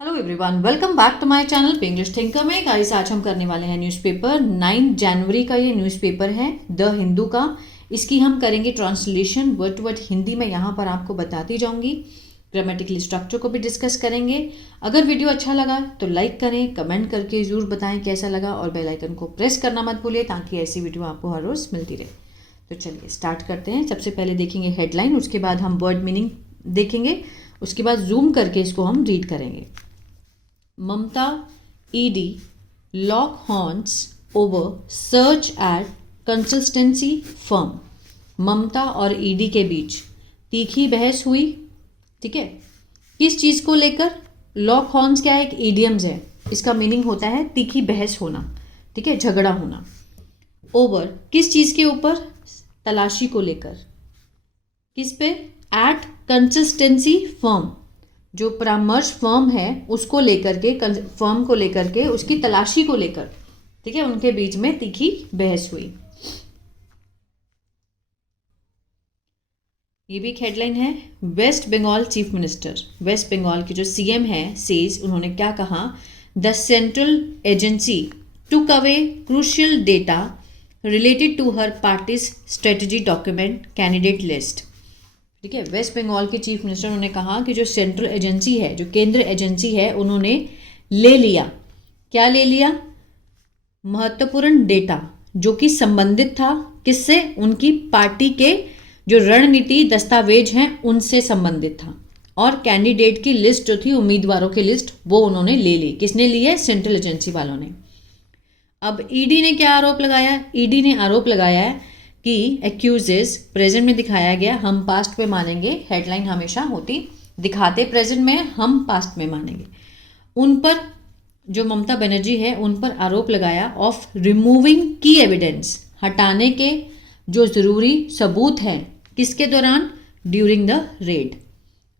Hello everyone, welcome back to my channel पे English thinker में। Guys, आज हम करने वाले हैं न्यूज़पेपर 9 जनवरी का। ये न्यूज़पेपर है द हिंदू का। इसकी हम करेंगे translation word to word Hindi में, यहाँ पर आपको बताती जाऊंगी। ग्रामेटिकल स्ट्रक्चर को भी डिस्कस करेंगे। अगर वीडियो अच्छा लगा तो लाइक करें, कमेंट करके ज़रूर बताएं कैसा लगा, और बेल आइकन को प्रेस करना मत भूलिए ताकि ऐसी वीडियो आपको हर रोज़ मिलती रहे। तो चलिए स्टार्ट करते हैं। सबसे पहले देखेंगे हेडलाइन, उसके बाद हम वर्ड मीनिंग देखेंगे, उसके बाद जूम करके इसको हम रीड करेंगे। Mamta ED lock horns over search at consultancy firm। ममता और ईडी के बीच तीखी बहस हुई। ठीक है, किस चीज़ को लेकर? लॉक हॉर्न्स क्या है? एक ईडियम्स है, इसका मीनिंग होता है तीखी बहस होना। ठीक है, झगड़ा होना। ओवर किस चीज़ के ऊपर? तलाशी को लेकर। किस पे? एट कंसिस्टेंसी फर्म, जो परामर्श फर्म है उसको लेकर के, फर्म को लेकर के, उसकी तलाशी को लेकर। ठीक है, उनके बीच में तीखी बहस हुई। ये भी एक हेडलाइन है। West Bengal chief minister, West Bengal के जो सीएम है, सेज, उन्होंने क्या कहा? The central agency took away crucial data related to her party's strategy document candidate list. ठीक है, वेस्ट बंगाल के चीफ मिनिस्टर, उन्होंने कहा कि जो सेंट्रल एजेंसी है, जो केंद्र एजेंसी है, उन्होंने ले लिया। क्या ले लिया? महत्वपूर्ण डेटा जो कि संबंधित था किससे? उनकी पार्टी के जो रणनीति दस्तावेज हैं उनसे संबंधित था। और कैंडिडेट की लिस्ट जो थी, उम्मीदवारों की लिस्ट, वो उन्होंने ले ली। किसने ली है? सेंट्रल एजेंसी वालों ने। अब ईडी ने क्या आरोप लगाया? ईडी ने आरोप लगाया है कि एक्यूजेस, प्रेजेंट में दिखाया गया, हम पास्ट में मानेंगे। हेडलाइन हमेशा होती दिखाते प्रेजेंट में, हम पास्ट में मानेंगे। उन पर, जो ममता बनर्जी है, उन पर आरोप लगाया ऑफ रिमूविंग की एविडेंस, हटाने के जो ज़रूरी सबूत हैं। किसके दौरान? ड्यूरिंग द रेड,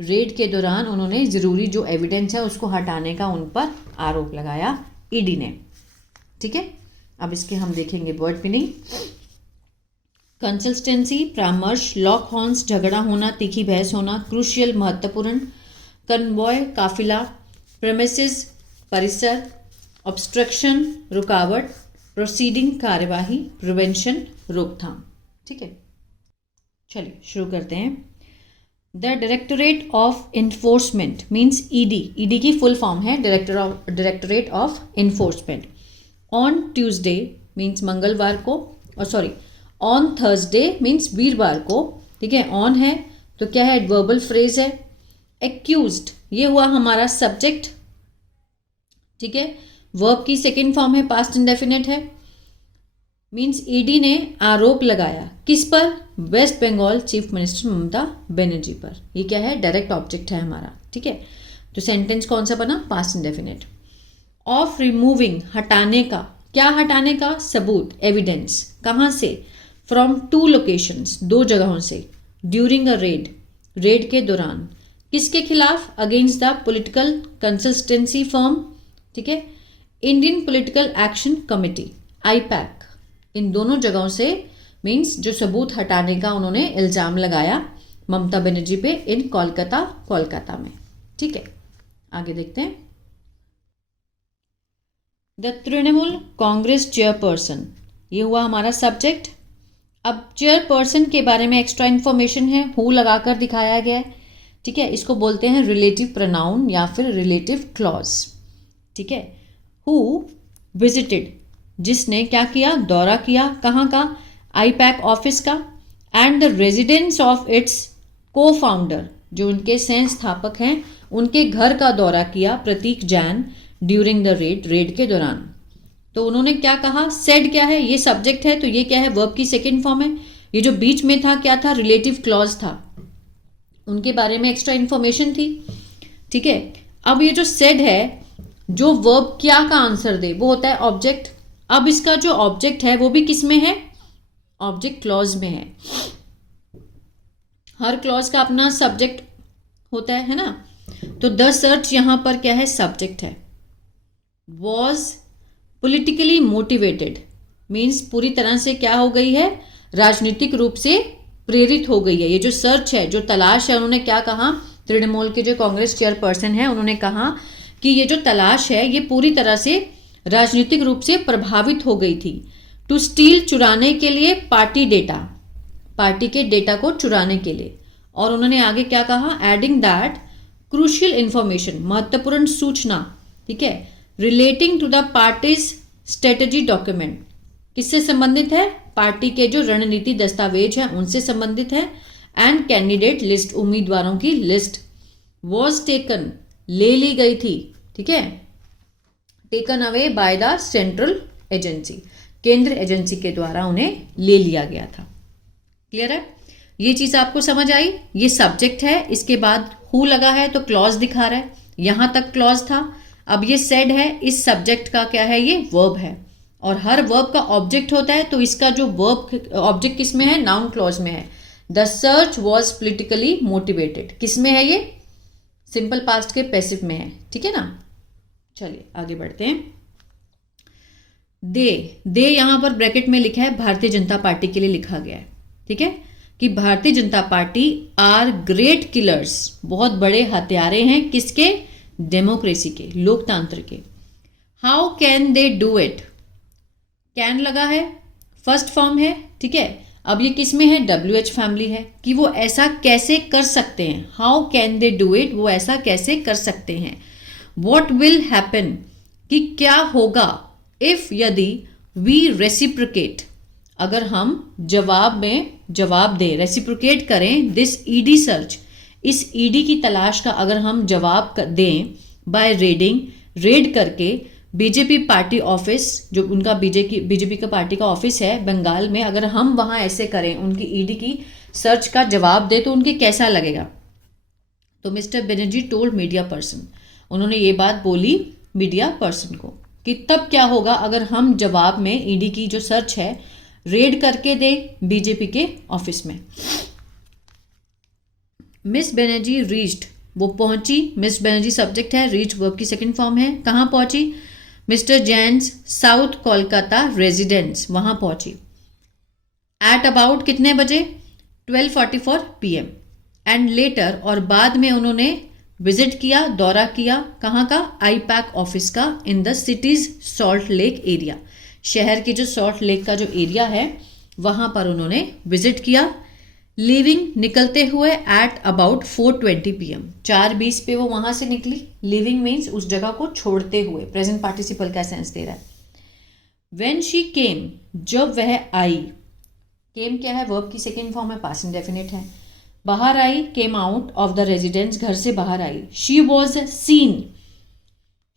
रेड के दौरान उन्होंने ज़रूरी जो एविडेंस है उसको हटाने का उन पर आरोप लगाया ईडी ने। ठीक है, अब इसके हम देखेंगे वर्ड मीनिंग। कंसिस्टेंसी परामर्श, लॉक हॉर्न्स झगड़ा होना, तीखी बहस होना, क्रूशियल महत्वपूर्ण, कन्वॉय काफिला, प्रेमिसेस परिसर, ऑब्स्ट्रक्शन रुकावट, प्रोसीडिंग कार्यवाही, प्रिवेंशन रोकथाम। ठीक है, चलिए शुरू करते हैं। The directorate of enforcement means ED, ED की फुल फॉर्म है directorate of enforcement. On Tuesday means मंगलवार को, और सॉरी ऑन थर्सडे मीन्स वीरवार को। ठीक है, ऑन है तो क्या है? एडवर्बल फ्रेज है। एक्यूज्ड, ये हुआ हमारा सब्जेक्ट। ठीक है, वर्ब की सेकेंड फॉर्म है, पास्ट इंडेफिनिट है। मीन्स ईडी ने आरोप लगाया किस पर? Waste Bengal chief minister Mamata Banerjee पर। ये क्या है? डायरेक्ट ऑब्जेक्ट है हमारा। ठीक है, तो सेंटेंस कौन सा बना? Past indefinite. ऑफ रिमूविंग, हटाने का। क्या हटाने का? सबूत, एविडेंस। कहाँ से? फ्रॉम टू लोकेशंस, दो जगहों से। ड्यूरिंग अ रेड, रेड के दौरान। किसके खिलाफ? Against the political consistency firm. ठीक है, Indian political action committee, IPAC. इन दोनों जगहों से मीन्स जो सबूत हटाने का उन्होंने इल्जाम लगाया ममता बनर्जी पे इन कोलकाता में। ठीक है, आगे देखते हैं। द तृणमूल कांग्रेस चेयरपर्सन, ये हुआ हमारा सब्जेक्ट। अब चेयरपर्सन के बारे में एक्स्ट्रा इन्फॉर्मेशन है, हु लगाकर दिखाया गया है। ठीक है, इसको बोलते हैं रिलेटिव प्रोनाउन या फिर रिलेटिव क्लॉज। ठीक है, हु विजिटेड, जिसने क्या किया? दौरा किया। कहाँ का? आईपैक ऑफिस का। And the residence of its को फाउंडर, जो उनके सह स्थापक हैं, उनके घर का दौरा किया, Prateek Jain, during the raid, raid के दौरान। तो उन्होंने क्या कहा? सेड क्या है? ये सब्जेक्ट है, तो ये क्या है? वर्ब की सेकेंड फॉर्म है। ये जो बीच में था क्या था? रिलेटिव क्लॉज था, उनके बारे में एक्स्ट्रा इंफॉर्मेशन थी। ठीक है, अब ये जो सेड है, जो वर्ब क्या का आंसर दे, वो होता है ऑब्जेक्ट। अब इसका जो ऑब्जेक्ट है वो भी किस में है? ऑब्जेक्ट क्लॉज में है। हर क्लॉज का अपना सब्जेक्ट होता है ना। तो द सर्च यहां पर क्या है? सब्जेक्ट है। वॉज पॉलिटिकली मोटिवेटेड मीन्स पूरी तरह से क्या हो गई है? राजनीतिक रूप से प्रेरित हो गई है। ये जो सर्च है, जो तलाश है, उन्होंने क्या कहा? तृणमूल के जो कांग्रेस चेयरपर्सन है, उन्होंने कहा कि ये जो तलाश है ये पूरी तरह से राजनीतिक रूप से प्रभावित हो गई थी। टू स्टील, चुराने के लिए, पार्टी डेटा, पार्टी के डेटा को चुराने के लिए। और उन्होंने आगे क्या कहा, एडिंग दैट क्रूशियल इंफॉर्मेशन, महत्वपूर्ण सूचना, ठीक है, relating to the party's strategy document, किससे संबंधित है, पार्टी के जो रणनीति दस्तावेज हैं उनसे संबंधित है। एंड कैंडिडेट लिस्ट, उम्मीदवारों की लिस्ट, वॉज टेकन, ले ली गई थी, ठीक है, taken away by the central agency, केंद्र एजेंसी के द्वारा उन्हें ले लिया गया था। क्लियर है, ये चीज आपको समझ आई। ये सब्जेक्ट है, इसके बाद हु लगा है तो क्लॉज दिखा रहा है, यहां तक क्लॉज था। अब ये सेड है, इस सब्जेक्ट का क्या है, ये वर्ब है, और हर वर्ब का ऑब्जेक्ट होता है, तो इसका जो वर्ब ऑब्जेक्ट किस में है, नाउन क्लॉज में है। The search was politically motivated, किस में है, ये सिंपल पास्ट के पैसिव में है, ठीक है ना। चलिए आगे बढ़ते हैं। दे यहां पर ब्रैकेट में लिखा है, भारतीय जनता पार्टी के लिए लिखा गया है, ठीक है, कि Bharatiya Janata party are great killers, बहुत बड़े हत्यारे हैं, किसके, डेमोक्रेसी के, लोकतंत्र के। How can they do it, can लगा है, फर्स्ट फॉर्म है, ठीक है। अब ये किस में है, WH फैमिली है, कि वो ऐसा कैसे कर सकते हैं, how can they do it, वो ऐसा कैसे कर सकते हैं। वॉट विल हैपन, कि क्या होगा, इफ, यदि, वी रेसिप्रोकेट, अगर हम जवाब में जवाब दें, रेसिप्रोकेट करें, दिस ईडी सर्च, इस ईडी की तलाश का अगर हम जवाब दें, बाय रेडिंग, रेड करके, बीजेपी पार्टी ऑफिस, जो उनका बीजेपी का पार्टी का ऑफिस है बंगाल में, अगर हम वहां ऐसे करें, उनकी ईडी की सर्च का जवाब दे, तो उनके कैसा लगेगा। तो mister Banerjee told media person, उन्होंने ये बात बोली मीडिया पर्सन को, कि तब क्या होगा अगर हम जवाब में ईडी की जो सर्च है रेड करके दे बीजेपी के ऑफिस में। मिस बनर्जी रीच्ड, वो पहुंची, मिस बनर्जी सब्जेक्ट है, रीच वर्ब की सेकंड फॉर्म है, कहां पहुंची, mister Jains south Kolkata residence, वहां पहुंची। एट अबाउट कितने बजे, 12:44 PM। एंड लेटर, और बाद में उन्होंने विजिट किया, दौरा किया, कहाँ का, आईपैक ऑफिस का, in the cities salt lake area, शहर की जो सॉल्ट लेक का जो एरिया है वहां पर उन्होंने विजिट किया। लीविंग, निकलते हुए, एट अबाउट 4:20 PM, 4:20 पे वो वहां से निकली। लीविंग मीन्स उस जगह को छोड़ते हुए, प्रेजेंट पार्टिसिपल का सेंस दे रहा है। व्हेन शी केम, जब वह आई, केम क्या है, वर्ब की सेकेंड फॉर्म है, पास्ट इंडेफिनिट है। बाहर आई, came out of the residence, घर से बाहर आई। She was seen,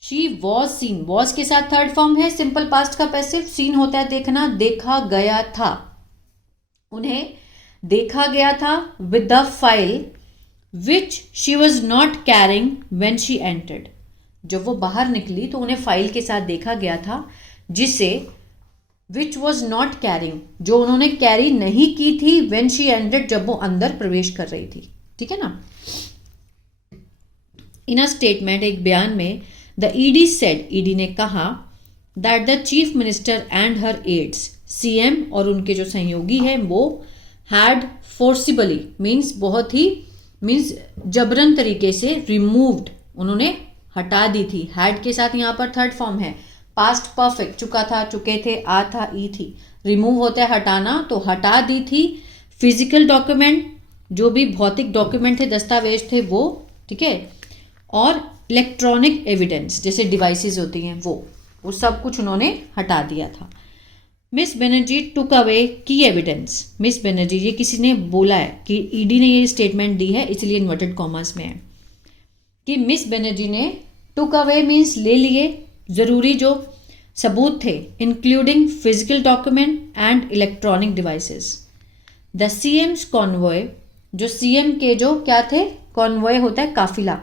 she was seen, was के साथ थर्ड फॉर्म है, सिंपल पास्ट का पैसिव, सीन होता है देखना, देखा गया था, उन्हें देखा गया था। With the file which she was not carrying when she entered, जब वो बाहर निकली तो उन्हें फाइल के साथ देखा गया था, जिसे विच वॉज नॉट कैरिंग, जो उन्होंने कैरी नहीं की थी, वेन शी एंटर्ड, जब वो अंदर प्रवेश कर रही थी, ठीक है ना। इन अ स्टेटमेंट, एक बयान में, द ईडी सेड, ईडी ने कहा, that the chief minister and her aides, CM और उनके जो सहयोगी हैं वो हैड फोर्सिबली, मीन्स बहुत ही, मीन्स जबरन तरीके से, रिमूव्ड, उन्होंने हटा दी थी। हैड के साथ यहाँ पर थर्ड फॉर्म है, पास्ट परफेक्ट, चुका था, चुके थे, आ था, ई थी, रिमूव होता है हटाना, तो हटा दी थी। फिजिकल डॉक्यूमेंट, जो भी भौतिक डॉक्यूमेंट थे, दस्तावेज थे वो, ठीक है, और इलेक्ट्रॉनिक एविडेंस जैसे डिवाइसेस होती हैं वो सब कुछ उन्होंने हटा दिया था। मिस बनर्जी टुक अवे की एविडेंस, मिस बनर्जी, ये किसी ने बोला है कि ईडी ने ये स्टेटमेंट दी है, इसलिए इन्वर्टेड कॉमर्स में है, कि मिस बनर्जी ने टुक अवे मीन्स ले लिए जरूरी जो सबूत थे, including physical document and electronic devices. The CM's convoy, जो CM के जो क्या थे, कॉन्वॉय होता है काफिला।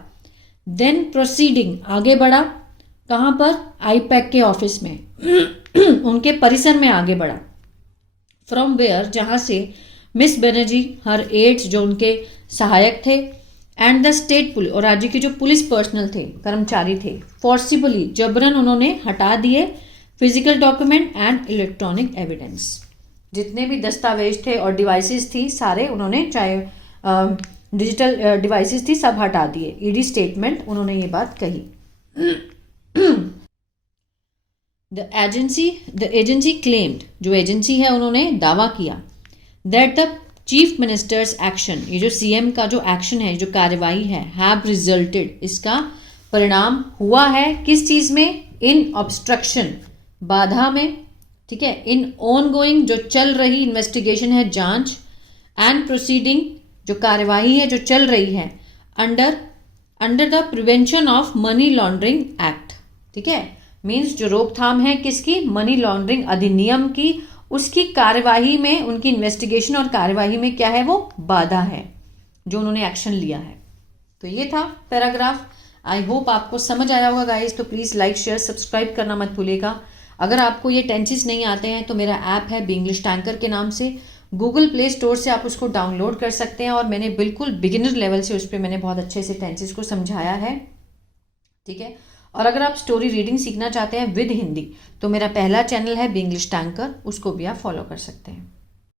देन प्रोसीडिंग, आगे बढ़ा, कहाँ पर, आईपैक के ऑफिस में, उनके परिसर में आगे बढ़ा। फ्रॉम वेयर, जहाँ से, मिस बनर्जी, हर एड्स, जो उनके सहायक थे, एंड द स्टेट पुलिस, और राज्य के जो पुलिस पर्सनल थे, कर्मचारी थे, फोर्सिबली, जबरन उन्होंने हटा दिए, physical document and electronic evidence, जितने भी दस्तावेज थे और डिवाइसेस थी सारे उन्होंने, चाहे डिजिटल डिवाइसेस थी, सब हटा दिए। ईडी स्टेटमेंट उन्होंने ये बात कही। द एजेंसी क्लेम्ड, जो एजेंसी है उन्होंने दावा किया, that the chief ministers action, ये जो सीएम का जो एक्शन है, जो कार्यवाही है, हैव रिजल्टेड, इसका परिणाम हुआ है किस चीज में, इन ऑब्स्ट्रक्शन, बाधा में, ठीक है, इन ऑन गोइंग, जो चल रही इन्वेस्टिगेशन है, जांच, एंड प्रोसीडिंग, जो कार्यवाही है जो चल रही है, under the prevention of money laundering act, ठीक है, मीन्स जो रोकथाम है किसकी, मनी लॉन्ड्रिंग अधिनियम की, उसकी कार्यवाही में, उनकी इन्वेस्टिगेशन और कार्यवाही में क्या है, वो बाधा है, जो उन्होंने एक्शन लिया है। तो ये था पैराग्राफ। आई होप आपको समझ आया होगा गाइस। तो प्लीज़ लाइक शेयर सब्सक्राइब करना मत भूलिएगा। अगर आपको ये टेंसेस नहीं आते हैं तो मेरा ऐप है बिंग्लिश टैंकर के नाम से, गूगल प्ले स्टोर से आप उसको डाउनलोड कर सकते हैं, और मैंने बिल्कुल बिगिनर लेवल से उस पर मैंने बहुत अच्छे से टेंसेस को समझाया है, ठीक है। और अगर आप स्टोरी रीडिंग सीखना चाहते हैं विद हिंदी तो मेरा पहला चैनल है बिंग्लिश टैंकर, उसको भी आप फॉलो कर सकते हैं।